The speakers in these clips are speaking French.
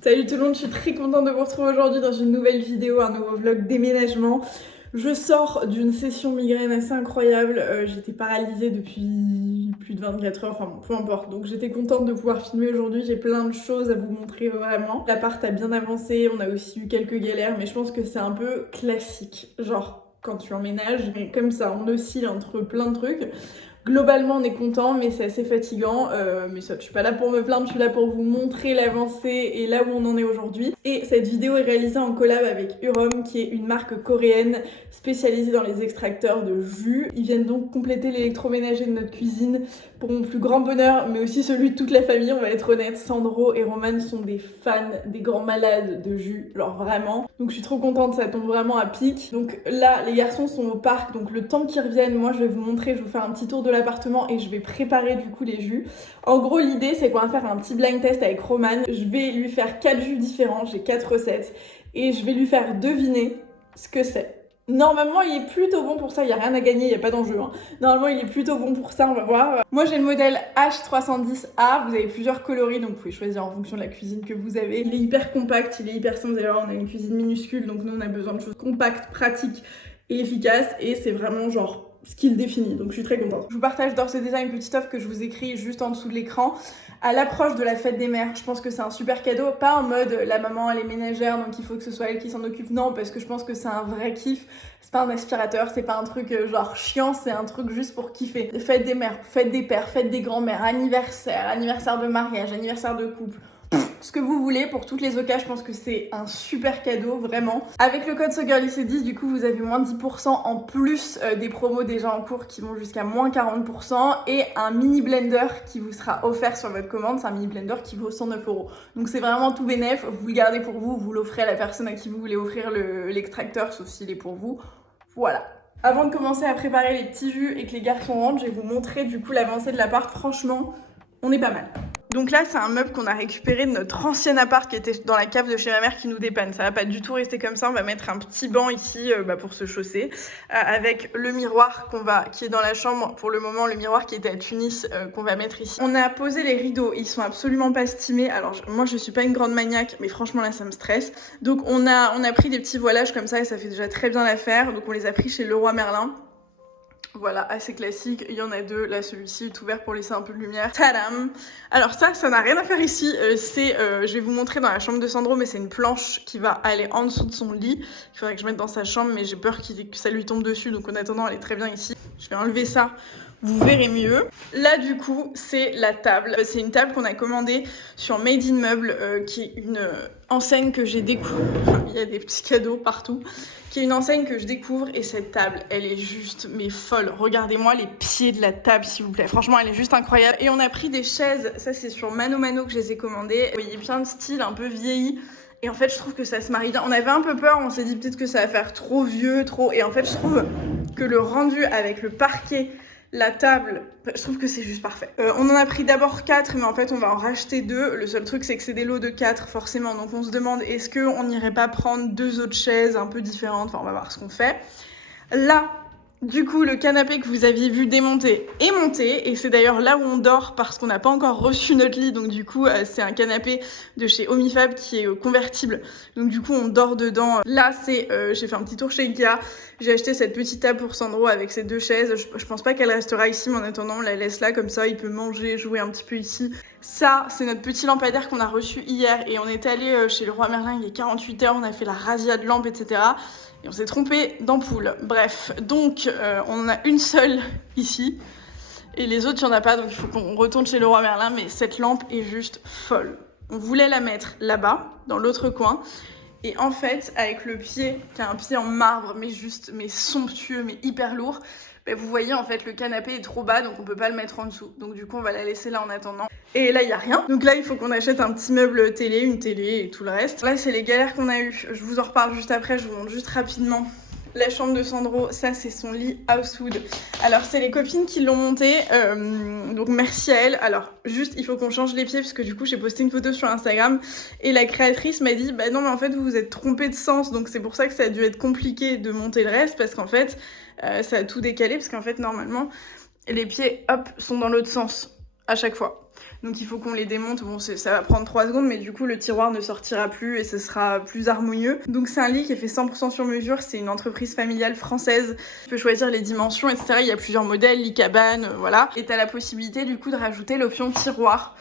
Salut tout le monde, je suis très contente de vous retrouver aujourd'hui dans une nouvelle vidéo, un nouveau vlog déménagement. Je sors d'une session migraine assez incroyable, j'étais paralysée depuis plus de 24 heures, enfin bon, peu importe. Donc j'étais contente de pouvoir filmer aujourd'hui, j'ai plein de choses à vous montrer vraiment. L'appart a bien avancé, on a aussi eu quelques galères, mais je pense que c'est un peu classique. Genre, quand tu emménages, et comme ça, on oscille entre plein de trucs. Globalement, on est content, mais c'est assez fatigant. Mais ça, je suis pas là pour me plaindre, je suis là pour vous montrer l'avancée et là où on en est aujourd'hui. Et cette vidéo est réalisée en collab avec Urom, qui est une marque coréenne spécialisée dans les extracteurs de jus. Ils viennent donc compléter l'électroménager de notre cuisine pour mon plus grand bonheur, mais aussi celui de toute la famille, on va être honnête. Sandro et Roman sont des fans, des grands malades de jus, genre vraiment. Donc je suis trop contente, ça tombe vraiment à pic. Donc là, les garçons sont au parc, donc le temps qu'ils reviennent, moi je vais vous montrer, je vais vous faire un petit tour de l'appartement et je vais préparer du coup les jus. En gros, l'idée c'est qu'on va faire un petit blind test avec Roman. Je vais lui faire 4 jus différents, j'ai 4 recettes et je vais lui faire deviner ce que c'est. Normalement, il est plutôt bon pour ça, il n'y a rien à gagner, il n'y a pas d'enjeu. Normalement, il est plutôt bon pour ça, on va voir. Moi, j'ai le modèle H310A, vous avez plusieurs coloris, donc vous pouvez choisir en fonction de la cuisine que vous avez. Il est hyper compact, il est hyper simple, vous allez voir, on a une cuisine minuscule, donc nous, on a besoin de choses compactes, pratiques et efficaces, et c'est vraiment genre ce qu'il définit, donc je suis très contente. Je vous partage d'ores et déjà une petite offre que je vous écris juste en dessous de l'écran. À l'approche de la fête des mères, je pense que c'est un super cadeau, pas en mode la maman elle est ménagère donc il faut que ce soit elle qui s'en occupe, non, parce que je pense que c'est un vrai kiff. C'est pas un aspirateur, c'est pas un truc genre chiant, c'est un truc juste pour kiffer. Fête des mères, fête des pères, fête des grands-mères, anniversaire de mariage, anniversaire de couple. Ce que vous voulez pour toutes les occasions, je pense que c'est un super cadeau, vraiment. Avec le code SoGirlieCD, du coup, vous avez moins 10% en plus des promos déjà en cours qui vont jusqu'à moins 40% et un mini blender qui vous sera offert sur votre commande. C'est un mini blender qui vaut 109 €. Donc c'est vraiment tout bénef. Vous le gardez pour vous, vous l'offrez à la personne à qui vous voulez offrir l'extracteur, sauf s'il est pour vous. Voilà. Avant de commencer à préparer les petits jus et que les garçons rentrent, je vais vous montrer du coup l'avancée de l'appart. Franchement, on est pas mal. Donc là, c'est un meuble qu'on a récupéré de notre ancien appart qui était dans la cave de chez ma mère qui nous dépanne. Ça va pas du tout rester comme ça. On va mettre un petit banc ici pour se chausser avec le miroir qui est dans la chambre pour le moment. Le miroir qui était à Tunis qu'on va mettre ici. On a posé les rideaux. Ils sont absolument pas stimés. Alors moi, je suis pas une grande maniaque, mais franchement là, ça me stresse. Donc on a pris des petits voilages comme ça et ça fait déjà très bien l'affaire. Donc on les a pris chez Leroy Merlin. Voilà, assez classique. Il y en a deux. Là, celui-ci est ouvert pour laisser un peu de lumière. Tadam! Alors ça n'a rien à faire ici. Je vais vous montrer dans la chambre de Sandro, mais c'est une planche qui va aller en dessous de son lit. Il faudrait que je mette dans sa chambre, mais j'ai peur que ça lui tombe dessus. Donc en attendant, elle est très bien ici. Je vais enlever ça. Vous verrez mieux. Là, du coup, c'est la table. C'est une table qu'on a commandée sur Made in Meubles, qui est une enseigne que j'ai découvert. Il y a des petits cadeaux partout. Qui est une enseigne que je découvre. Et cette table, elle est juste, mais folle. Regardez-moi les pieds de la table, s'il vous plaît. Franchement, elle est juste incroyable. Et on a pris des chaises. Ça, c'est sur Mano Mano que je les ai commandées. Vous voyez, plein de styles, un peu vieillis. Et en fait, je trouve que ça se marie bien. On avait un peu peur. On s'est dit peut-être que ça va faire trop vieux, trop... Et en fait, je trouve que le rendu avec le parquet, la table, je trouve que c'est juste parfait. On en a pris d'abord 4, mais en fait on va en racheter 2. Le seul truc c'est que c'est des lots de 4 forcément, donc on se demande est-ce qu'on n'irait pas prendre 2 autres chaises un peu différentes. Enfin on va voir ce qu'on fait. Là, du coup, le canapé que vous aviez vu démonter est monté, et c'est d'ailleurs là où on dort parce qu'on n'a pas encore reçu notre lit. Donc du coup, c'est un canapé de chez Omifab qui est convertible. Donc du coup, on dort dedans. Là, j'ai fait un petit tour chez Ikea. J'ai acheté cette petite table pour Sandro avec ces 2 chaises. Je pense pas qu'elle restera ici, mais en attendant, on la laisse là comme ça. Il peut manger, jouer un petit peu ici. Ça, c'est notre petit lampadaire qu'on a reçu hier, et on est allé chez Leroy Merlin il y a 48 heures. On a fait la razzia de lampes, etc. Et on s'est trompé d'ampoule. Bref, donc on en a une seule ici. Et les autres, il n'y en a pas. Donc il faut qu'on retourne chez Leroy Merlin. Mais cette lampe est juste folle. On voulait la mettre là-bas, dans l'autre coin. Et en fait, avec le pied, qui a un pied en marbre, mais somptueux, mais hyper lourd, bah, vous voyez, en fait, le canapé est trop bas, donc on peut pas le mettre en dessous. Donc du coup, on va la laisser là en attendant. Et là, il y a rien. Donc là, il faut qu'on achète un petit meuble télé, une télé et tout le reste. Là, c'est les galères qu'on a eues. Je vous en reparle juste après, je vous montre juste rapidement. La chambre de Sandro, ça c'est son lit Housewood. Alors c'est les copines qui l'ont monté, donc merci à elles. Alors juste il faut qu'on change les pieds parce que du coup j'ai posté une photo sur Instagram et la créatrice m'a dit bah non mais en fait vous vous êtes trompé de sens, donc c'est pour ça que ça a dû être compliqué de monter le reste, parce qu'en fait ça a tout décalé, parce qu'en fait normalement les pieds hop sont dans l'autre sens à chaque fois. Donc il faut qu'on les démonte. Bon, ça va prendre 3 secondes, mais du coup, le tiroir ne sortira plus et ce sera plus harmonieux. Donc c'est un lit qui est fait 100% sur mesure. C'est une entreprise familiale française. Tu peux choisir les dimensions, etc. Il y a plusieurs modèles, lit cabane, voilà. Et t'as la possibilité du coup de rajouter l'option tiroir.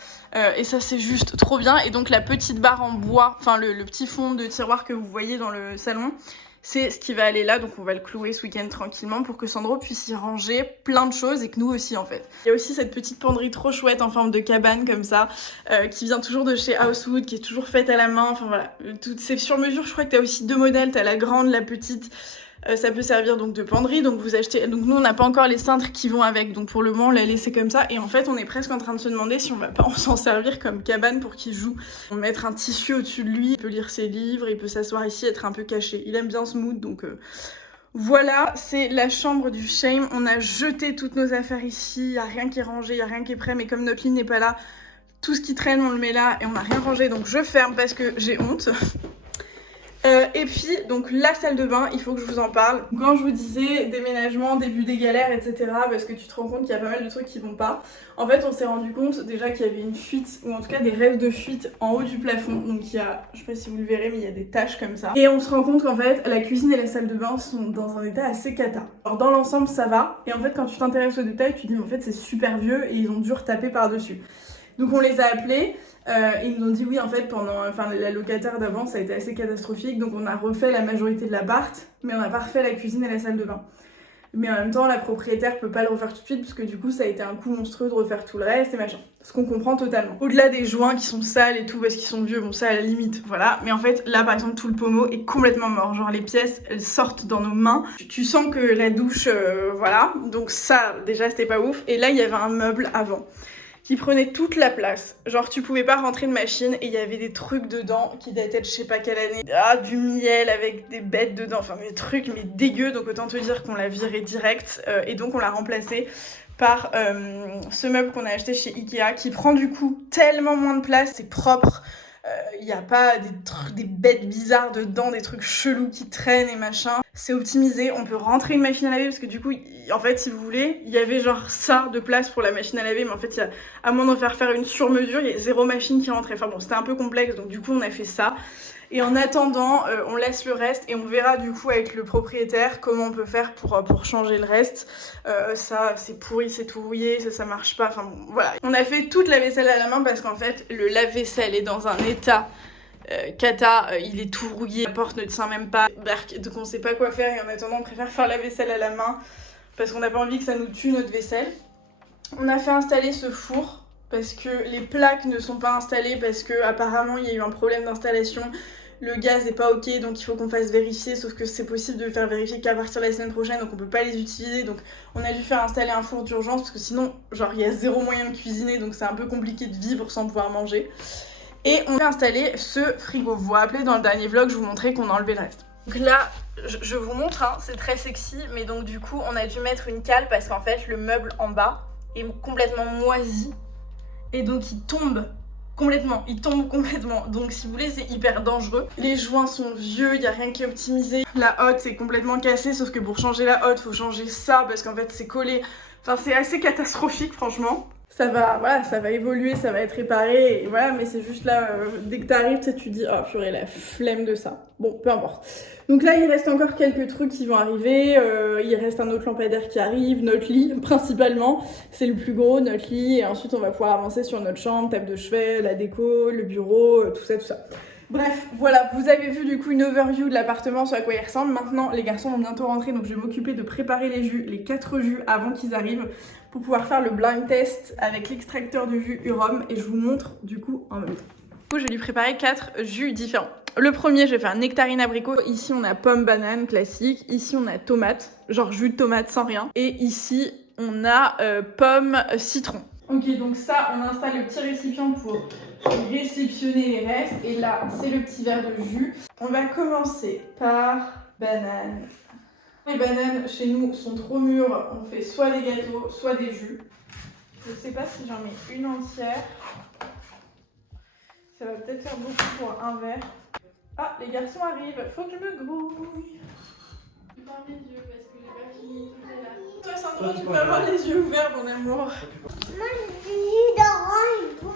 Et ça c'est juste trop bien. Et donc la petite barre en bois, enfin le petit fond de tiroir que vous voyez dans le salon, c'est ce qui va aller là, donc on va le clouer ce week-end tranquillement pour que Sandro puisse y ranger plein de choses et que nous aussi en fait. Il y a aussi cette petite penderie trop chouette en forme de cabane comme ça, qui vient toujours de chez Housewood, qui est toujours faite à la main, enfin voilà. C'est sur mesure, je crois que t'as aussi 2 modèles, t'as la grande, la petite. Ça peut servir donc de penderie, donc vous achetez. Donc nous on n'a pas encore les cintres qui vont avec, donc pour le moment on l'a laissé comme ça. Et en fait on est presque en train de se demander si on va pas s'en servir comme cabane pour qu'il joue. On va mettre un tissu au-dessus de lui, il peut lire ses livres, il peut s'asseoir ici, être un peu caché. Il aime bien ce mood, donc voilà, c'est la chambre du shame. On a jeté toutes nos affaires ici, y a rien qui est rangé, y a rien qui est prêt, mais comme notre lit n'est pas là, tout ce qui traîne on le met là et on n'a rien rangé, donc je ferme parce que j'ai honte. Et puis, donc la salle de bain, il faut que je vous en parle. Quand je vous disais déménagement, début des galères, etc., parce que tu te rends compte qu'il y a pas mal de trucs qui vont pas, en fait, on s'est rendu compte déjà qu'il y avait une fuite, ou en tout cas des rêves de fuite en haut du plafond. Donc il y a, je sais pas si vous le verrez, mais il y a des taches comme ça. Et on se rend compte qu'en fait, la cuisine et la salle de bain sont dans un état assez cata. Alors dans l'ensemble, ça va. Et en fait, quand tu t'intéresses aux détails, tu te dis, mais en fait, c'est super vieux et ils ont dû retaper par-dessus. Donc on les a appelés. Ils nous ont dit oui en fait la locataire d'avant ça a été assez catastrophique, donc on a refait la majorité de l'appart mais on n'a pas refait la cuisine et la salle de bain. Mais en même temps la propriétaire peut pas le refaire tout de suite parce que du coup ça a été un coût monstrueux de refaire tout le reste et machin. Ce qu'on comprend totalement. Au-delà des joints qui sont sales et tout parce qu'ils sont vieux, bon ça à la limite, voilà. Mais en fait là par exemple tout le pommeau est complètement mort. Genre les pièces elles sortent dans nos mains. Tu sens que la douche, voilà. Donc ça déjà c'était pas ouf. Et là il y avait un meuble avant qui prenait toute la place. Genre tu pouvais pas rentrer de machine et il y avait des trucs dedans qui dataient de je sais pas quelle année. Ah, du miel avec des bêtes dedans, enfin des trucs mais dégueux, donc autant te dire qu'on l'a viré direct et donc on l'a remplacé par ce meuble qu'on a acheté chez Ikea qui prend du coup tellement moins de place, c'est propre. Il n'y a pas des bêtes bizarres dedans, des trucs chelous qui traînent et machin. C'est optimisé, on peut rentrer une machine à laver parce que du coup, en fait, si vous voulez, il y avait genre ça de place pour la machine à laver, mais en fait, à moins d'en faire une sur mesure, il y a 0 machine qui rentrait. Enfin bon, c'était un peu complexe, donc du coup, on a fait ça. Et en attendant, on laisse le reste et on verra du coup avec le propriétaire comment on peut faire pour changer le reste. Ça, c'est pourri, c'est tout rouillé, ça marche pas, enfin bon, voilà. On a fait toute la vaisselle à la main parce qu'en fait, le lave-vaisselle est dans un état cata, il est tout rouillé, la porte ne tient même pas, donc on sait pas quoi faire et en attendant, on préfère faire la vaisselle à la main parce qu'on n'a pas envie que ça nous tue notre vaisselle. On a fait installer ce four parce que les plaques ne sont pas installées parce que apparemment il y a eu un problème d'installation. Le gaz n'est pas ok, donc il faut qu'on fasse vérifier, sauf que c'est possible de le faire vérifier qu'à partir de la semaine prochaine, donc on peut pas les utiliser, donc on a dû faire installer un four d'urgence, parce que sinon, genre, il y a 0 moyen de cuisiner, donc c'est un peu compliqué de vivre sans pouvoir manger. Et on a installé ce frigo. Vous vous rappelez, dans le dernier vlog, je vous montrais qu'on enlevait le reste. Donc là, je vous montre, hein, c'est très sexy, mais donc du coup, on a dû mettre une cale, parce qu'en fait, le meuble en bas est complètement moisi, et donc il tombe complètement, il tombe complètement. Donc si vous voulez, c'est hyper dangereux. Les joints sont vieux, il n'y a rien qui est optimisé. La hotte c'est complètement cassée, sauf que pour changer la hotte, faut changer ça parce qu'en fait c'est collé. Enfin c'est assez catastrophique franchement. Ça va, voilà, ça va évoluer, ça va être réparé, et voilà, mais c'est juste là, dès que t'arrives, tu te dis, oh purée, la flemme de ça. Bon, peu importe. Donc là, il reste encore quelques trucs qui vont arriver, il reste un autre lampadaire qui arrive, notre lit, principalement, c'est le plus gros, notre lit, et ensuite on va pouvoir avancer sur notre chambre, table de chevet, la déco, le bureau, tout ça, tout ça. Bref, voilà, vous avez vu du coup une overview de l'appartement, sur à quoi il ressemble. Maintenant, les garçons vont bientôt rentrer, donc je vais m'occuper de préparer les jus, les 4 jus avant qu'ils arrivent, pour pouvoir faire le blind test avec l'extracteur du jus Urom, et je vous montre du coup en même temps. Du coup, je vais lui préparer 4 jus différents. Le premier, je vais faire nectarine abricot. Ici, on a pomme banane classique. Ici, on a tomate, genre jus de tomate sans rien. Et ici, on a pomme citron. Ok, donc ça, on installe le petit récipient pour réceptionner les restes. Et là, c'est le petit verre de jus. On va commencer par banane. Les bananes, chez nous, sont trop mûres. On fait soit des gâteaux, soit des jus. Je sais pas si j'en mets une entière. Ça va peut-être faire beaucoup pour un verre. Ah, les garçons arrivent. Faut que je me grouille. Dans mes yeux, parce que j'ai pas fini. Tout est là. Toi, Sandro, tu peux avoir les yeux ouverts, mon amour. Moi, j'ai du jus d'orange bon.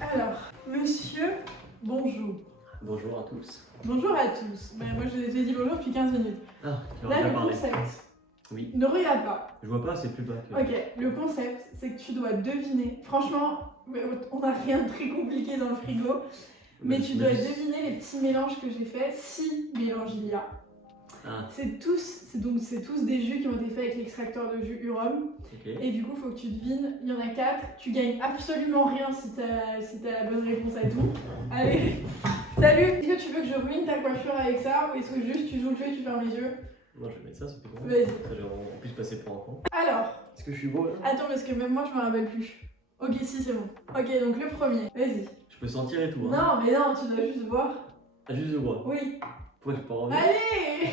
Alors, monsieur, bonjour. Bonjour à tous. Bonjour à tous. Ben, moi, je t'ai dit bonjour depuis 15 minutes. Ah, tu vas Là, bien le parler. concept. Oui. Ne regarde pas. Je vois pas, c'est plus bas que. Ok, le concept, c'est que tu dois deviner. Franchement, on n'a rien de très compliqué dans le frigo. Mais tu dois deviner les petits mélanges que j'ai faits, si mélanges il y a. Ah, C'est tous des jus qui ont été faits avec l'extracteur de jus Urom. ok. Et du coup, il faut que tu devines. Il y en a 4. Tu gagnes absolument rien si t'as la bonne réponse à tout. Allez, salut. Est-ce que tu veux que je ruine ta coiffure avec ça, ou est-ce que juste tu joues le jeu et tu fermes les yeux? Non, je vais mettre ça, c'est tout bon. Vas-y. Ça, j'ai vraiment plus passer pour un con. Alors, Est-ce que je suis beau là? attends, parce que même moi, je me rappelle plus. Ok, si, c'est bon. Ok, donc le premier. Vas-y. Je peux sentir et tout. Hein. Non, mais non, tu dois juste voir. Ah, juste de bois. Oui. Pourquoi je peux en revenir? Allez.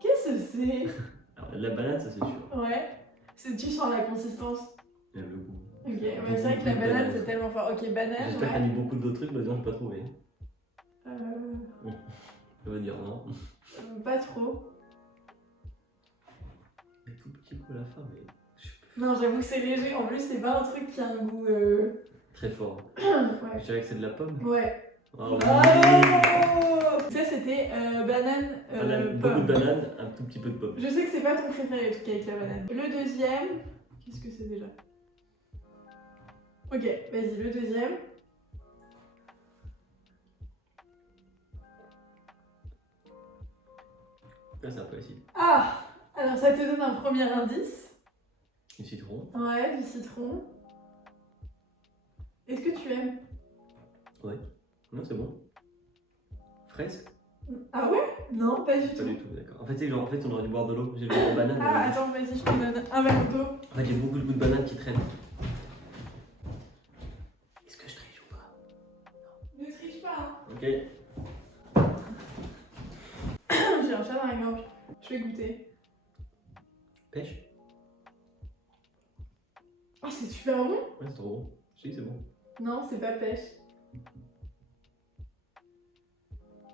Qu'est-ce que c'est? Alors, la banane, ça c'est sûr. Ouais. Tu sens la consistance. J'aime le goût. Ok, ouais, c'est vrai que la banane, c'est tellement fort. Ok, banane, J'espère que t'as ouais. mis beaucoup d'autres trucs, mais non, j'ai pas trouvé. Euh, Je vais dire non. pas trop. Mais tout petit coup à la fin, mais. Non, j'avoue que c'est léger. En plus, c'est pas un truc qui a un goût. Très fort. Ouais. Je dirais que c'est de la pomme. Ouais. Oh, oui. Bravo. Ça, c'était banane, Banane, beaucoup pomme. de banane, un tout petit peu de pomme. Je sais que c'est pas ton préféré, le truc avec la banane. Le deuxième. Qu'est-ce que c'est déjà? Ok, vas-y, le deuxième. Là, c'est un peu acide. Ah! Alors, ça te donne un premier indice. Du citron. Ouais, du citron. Est-ce que tu aimes? Non, c'est bon. Fraise? Ah ouais? Non, pas du Pas tout. du tout, d'accord. En fait, c'est genre, en fait, on aurait dû boire de l'eau. J'ai le goût de banane. Ah, attends, vas-y, je te donne un verre d'eau. En fait, j'ai beaucoup de goût de banane qui traîne. Est-ce que je triche ou pas? Ne triche pas, hein. Ok. J'ai un chat dans la gorge. Je vais goûter. Pêche? Ah, c'est super bon. Ouais, c'est trop bon. Je sais que c'est bon. Non, c'est pas pêche.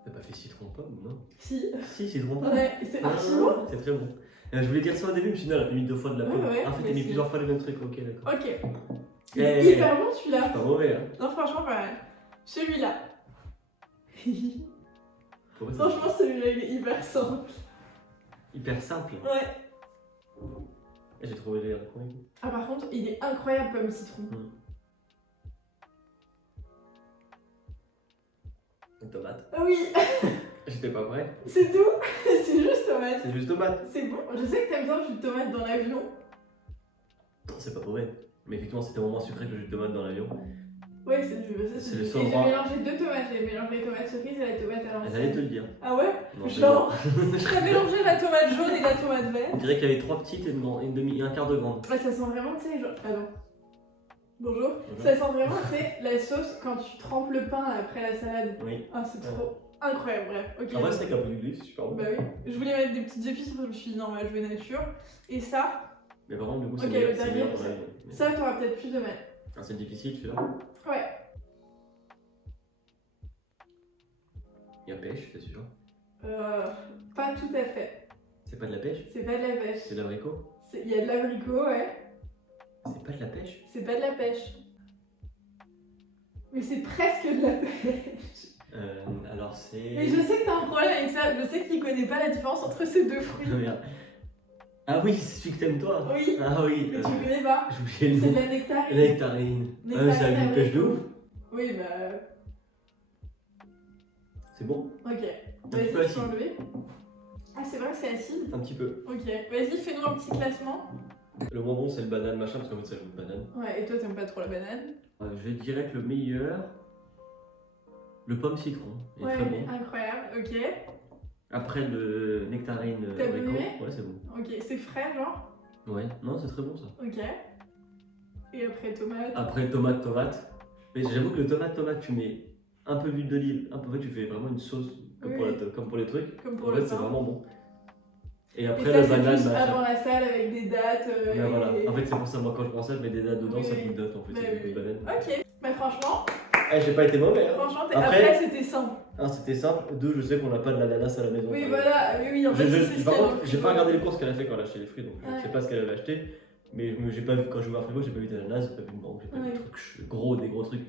T'as pas fait citron pomme, non? Si. Si, citron pomme. Ouais, c'est Ah, archi bon. c'est très bon. Je voulais dire ça au début, mais sinon, elle a mis 2 fois de la Ouais, pomme. ouais, En fait, mais elle mis c'est- plusieurs fois les mêmes trucs. Ok, d'accord. Ok. Il Eh, est hyper bon C'est celui-là. pas mauvais, hein. Non, franchement, pas mal. Celui-là. Pourquoi c'est Franchement, celui-là, il est hyper simple. hyper simple. Ouais. J'ai trouvé les raccoins. Ah, par contre, il est incroyable comme citron. Une tomate. Ah oui, J'étais pas prêt. c'est tout. C'est juste tomate. C'est juste tomate. C'est bon. Je sais que t'aimes bien le jus de tomate dans l'avion. Non, c'est pas mauvais. Mais effectivement, c'était moins sucré que le jus de tomate dans l'avion. Ouais, c'est du. C'est du- le Et seul j'ai endroit. mélangé 2 tomates. J'ai mélangé les tomates cerises et la tomate à J'allais te l'ancienne. le dire. Ah ouais? Non, Genre, j'ai mélangé la tomate jaune et la tomate On verte. dirait qu'il y avait 3 petites et un quart de grande. Ouais, ça sent vraiment, tu sais, genre. Pardon. Bonjour. Bonjour. Ça sent vraiment, tu sais, la sauce quand tu trempes le pain là, après la salade. Oui. Ah, c'est trop incroyable, bref. Ok. En vrai, c'est avec un peu d'huile, c'est super bon. Bah oui. Je voulais mettre des petites épices, mais je me suis dit non, on va jouer nature. Et ça, Mais par contre, du coup, c'est Ok, meilleur, le c'est dernier, meilleur dans l'avion. Mais- ça t'auras peut-être plus de mal. Ah, c'est difficile celui-là. Ouais. Il y a pêche, c'est sûr. Pas tout à fait. C'est pas de la pêche? C'est pas de la pêche. C'est de l'abricot? Il y a de l'abricot, ouais. C'est pas de la pêche? C'est pas de la pêche. Mais c'est presque de la pêche. Alors c'est... Mais je sais que t'as un problème avec ça. Je sais que tu connais pas la différence entre ces deux fruits. Non, merde. Ah oui, c'est celui que t'aimes toi. Oui. Ah oui. Mais tu connais pas. J'ai oublié le C'est nom. de la nectarine. Nectarine. Ah mais c'est avec une pêche de ouf. Oui, bah. C'est bon? Ok. Un petit peu Vas-y, tu peux acide. enlever. Ah, c'est vrai que c'est acide. Un petit peu. Ok. Vas-y, fais-nous un petit classement. Le moins bon c'est le banane machin parce qu'en fait ça joue de banane. Ouais, et toi, t'aimes pas trop la banane. Je dirais que le meilleur, le pomme citron. Il est Ouais, très bon. incroyable. Ok. Après le nectarine T'as abricot. aimé? Ouais c'est bon. Ok. C'est frais, genre. Ouais, non c'est très bon ça. Ok. Et après, tomate. Après tomate. Mais j'avoue que le tomate tu mets un peu d'huile d'olive, un peu, en fait tu fais vraiment une sauce comme, Oui. comme pour les trucs. Comme pour En le fait c'est pain. vraiment bon. Et Et après ça, le c'est banane plus machin. avant la salle avec des dates. Ouais, et- voilà. En fait c'est pour ça moi quand je prends ça je mets des dates dedans, Oui, ça oui. goûte date en fait, Bah ça oui, goûte de oui. banane. Ok. Bah, franchement, J'ai pas été mauvais hein. franchement, Après- après c'était simple. Un c'était simple, deux je sais qu'on n'a pas de l'ananas à la maison. Oui, par voilà. Oui, oui, en fait, c'est ce qu'il y Par a dans contre, le j'ai frigo. pas regardé les courses qu'elle a fait quand elle a acheté les fruits, donc je Ouais. sais pas ce qu'elle avait acheté. Mais j'ai pas vu, quand j'ai ouvert le frigo, j'ai pas vu d'ananas, j'ai pas vu de mangue, j'ai pas vu Ouais. de trucs gros, des gros trucs.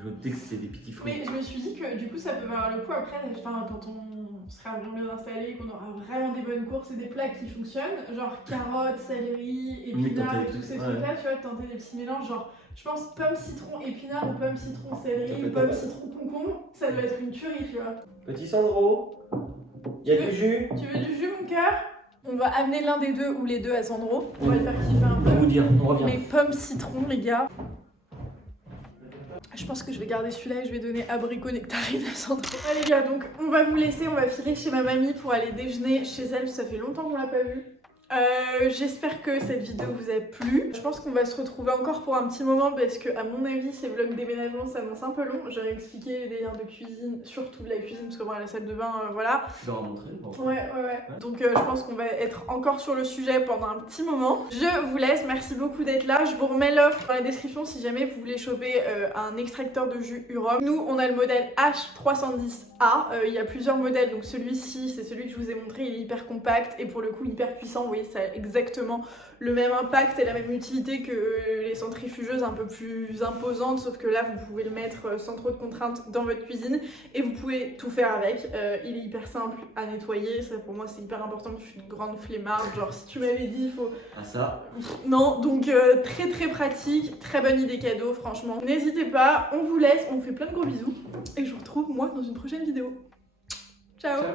Je me disais que c'était des petits fruits. Oui, je me suis dit que du coup ça peut valoir le coup après, enfin, quand on sera vraiment bien installé, qu'on aura vraiment des bonnes courses et des plats qui fonctionnent, genre carottes, céleri, Oui, épinards tenter et des tous trucs, ces ouais. trucs-là, tu vois, tenter des petits mélanges, genre je pense pomme citron épinard ou pomme citron Ça céleri, peut être pomme pas mal. citron concombre, ça doit être une tuerie, tu vois. Petit Sandro, il y a Tu du jus. Tu veux du jus, mon cœur? On va amener l'un des deux ou les deux à Sandro, on va le faire kiffer un On va peu. vous dire, on revient. Les pommes citron, les gars. Je pense que je vais garder celui-là et je vais donner abricot nectarine à Sandro. Ouais les gars, donc on va vous laisser, on va filer chez ma mamie pour aller déjeuner chez elle, ça fait longtemps qu'on l'a pas vue. J'espère que cette vidéo vous a plu. Je pense qu'on va se retrouver encore pour un petit moment parce que à mon avis ces vlogs déménagement s'annoncent un peu long. J'aurais expliqué les délires de cuisine, surtout de la cuisine parce que moi la salle de bain, voilà. Tu leur as montré. Bon. Ouais. Donc je pense qu'on va être encore sur le sujet pendant un petit moment. Je vous laisse, merci beaucoup d'être là. Je vous remets l'offre dans la description si jamais vous voulez choper un extracteur de jus Urom. Nous, on a le modèle H310A. Il y a plusieurs modèles, donc celui-ci, c'est celui que je vous ai montré. Il est hyper compact et pour le coup hyper puissant. Vous voyez, ça a exactement le même impact et la même utilité que les centrifugeuses un peu plus imposantes, sauf que là, vous pouvez le mettre sans trop de contraintes dans votre cuisine et vous pouvez tout faire avec. Il est hyper simple à nettoyer, ça pour moi c'est hyper important, je suis une grande flemmarde, genre si tu m'avais dit il faut... Ah ça. Non, donc très très pratique, très bonne idée cadeau franchement. N'hésitez pas, on vous laisse, on vous fait plein de gros bisous et je vous retrouve moi dans une prochaine vidéo. Ciao. Ciao.